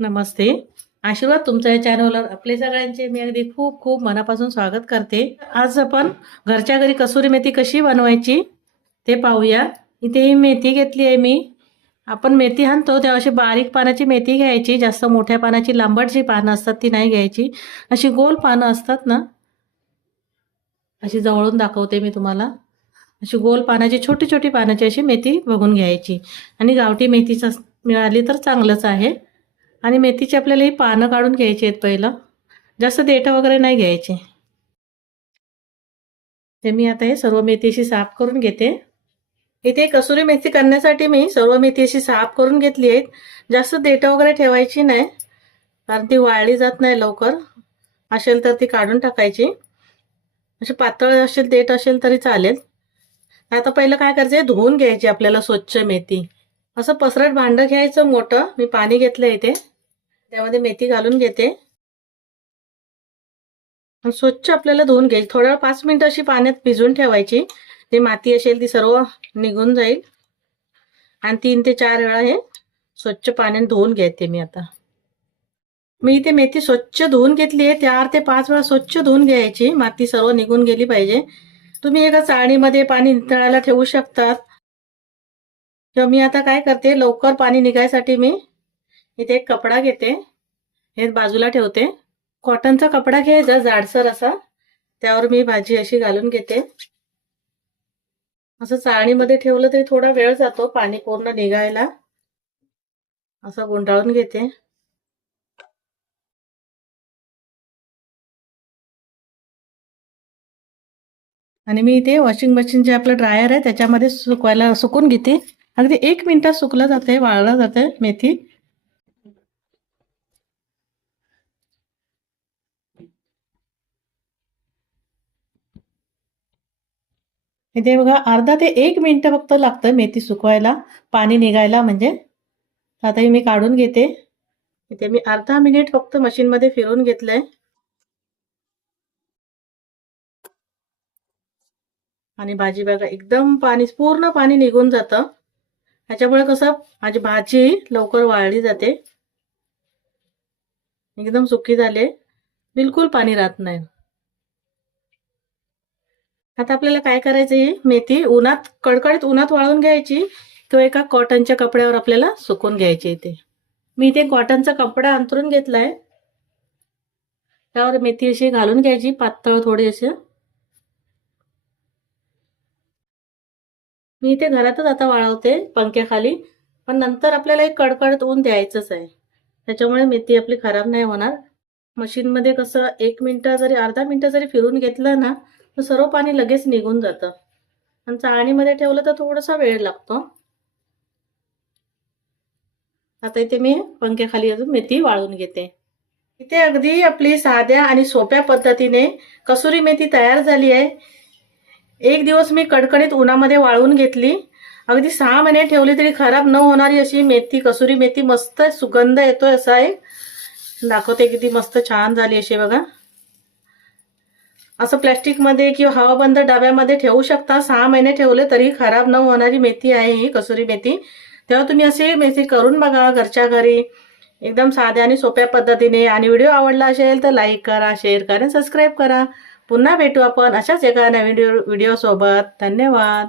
नमस्ते. आशीर्वाद तुमच्या या चॅनलवर आपले सगळ्यांचे मी अगदी खूप खूप मनापासून स्वागत करते. आज आपण घरच्या घरी कसुरी मेथी कशी बनवायची ते पाहूया. इथे ही मेथी घेतली आहे मी. आपण मेथी आणतो तेव्हा अशी बारीक पानाची मेथी घ्यायची जास्त मोठ्या पानाची लांबट जी पानं असतात ती नाही घ्यायची. अशी गोल पानं असतात ना अशी जवळून दाखवते मी तुम्हाला. अशी गोल पानाची छोटी छोटी पानाची अशी मेथी बघून घ्यायची. आणि गावठी मेथीच मिळाली तर चांगलंच आहे. आणि मेथीची आपल्याला ही पानं काढून घ्यायची आहेत पहिलं. जास्त देठं वगैरे नाही घ्यायचे. ते मी आता हे सर्व मेथीशी साफ करून घेते. इथे कसुरी मेथी करण्यासाठी मी सर्व मेथी अशी साफ करून घेतली आहेत. जास्त देठं वगैरे ठेवायची नाही. कारण ती वाळली जात नाही लवकर. असेल तर ती काढून टाकायची. अशी पातळ असेल देठ असेल तरी चालेल. आता पहिलं काय करायचं? धुवून घ्यायची आपल्याला स्वच्छ मेथी. असं पसरट भांडं घ्यायचं मोठं. मी पाणी घेतलं इथे. त्यामध्ये मेथी घालून घेते. स्वच्छ आपल्याला धुवून घ्यायची. थोड्या वेळ पाच मिनिटं अशी पाण्यात भिजवून ठेवायची. जी माती असेल ती सर्व निघून जाईल. आणि तीन ते चार वेळा हे स्वच्छ पाण्यात धुवून घेते मी आता. मी इथे मेथी स्वच्छ धुवून घेतली आहे. चार ते पाच वेळा स्वच्छ धुवून घ्यायची. माती सर्व निघून गेली पाहिजे. तुम्ही एका चाळणीमध्ये पाणी नितळायला ठेवू शकतात. किंवा मी आता काय करते? लवकर पाणी निघायसाठी मी इथे एक कपडा घेते. हे बाजूला ठेवते. कॉटनचा कपडा घ्यायचा जाडसर असा. त्यावर मी भाजी अशी घालून घेते. असं चाळणीमध्ये ठेवलं तरी थोडा वेळ जातो पाणी पूर्ण निघायला. असं गुंडाळून घेते. आणि मी इथे वॉशिंग मशीन जे आपलं ड्रायर आहे त्याच्यामध्ये सुकवायला सुकून घेते. अगदी एक मिनिटात सुकलं जाते वाळलं जाते मेथी. इथे बघा अर्धा ते एक मिनिट फक्त लागतं मेथी सुकवायला. पाणी निघायला म्हणजे. आता ही मी काढून घेते. इथे मी अर्धा मिनिट फक्त मशीनमध्ये फिरवून घेतलंय. आणि भाजी बघा एकदम पाणी पूर्ण पाणी निघून जातं. ह्याच्यामुळे कसं माझी भाजी लवकर वाळली जाते. एकदम सुकी झाले बिलकुल पाणी राहत नाही. आता आपल्याला काय करायचं ही मेथी उन्हात कडकडीत उन्हात वाळून घ्यायची किंवा एका कॉटनच्या कपड्यावर आपल्याला सुकून घ्यायची इथे मी इथे कॉटनचा कपडा अंतरून घेतलाय. त्यावर मेथी अशी घालून घ्यायची पातळ थोडी अशी. मी इथे घरातच आता वाळवते पंख्याखाली पण नंतर आपल्याला एक कडकडत ऊन द्यायचंच आहे. त्याच्यामुळे मेथी आपली खराब नाही होणार. मशीनमध्ये कसं एक मिनटं जरी अर्धा मिनटं जरी फिरून घेतलं ना तर सर्व पाणी लगेच निघून जातं. आणि चाळणीमध्ये ठेवलं तर थोडासा वेळ लागतो. आता इथे मी पंख्याखाली अजून मेथी वाळून घेते. इथे अगदी आपली साध्या आणि सोप्या पद्धतीने कसुरी मेथी तयार झाली आहे. एक दिवस मी कडकडीत उन्हामध्ये वाळवून घेतली. अगदी सहा महिने ठेवली तरी खराब न होणारी अशी मेथी कसुरी मेथी मस्त सुगंध येतोय असा आहे दाखवते किती मस्त छान झाली अशी बघा. असं प्लॅस्टिकमध्ये किंवा हवाबंद डब्यामध्ये ठेवू शकता. सहा महिने ठेवले तरी खराब न होणारी मेथी आहे ही कसुरी मेथी. तेव्हा तुम्ही असे मेथी करून बघा घरच्या घरी. एकदम साध्या आणि सोप्या पद्धतीने. आणि व्हिडिओ आवडला असेल तर लाईक करा शेअर करा सबस्क्राईब करा. पुन्हा भेटू आपण अशाच एका नवीन व्हिडिओ व्हिडिओसोबत धन्यवाद.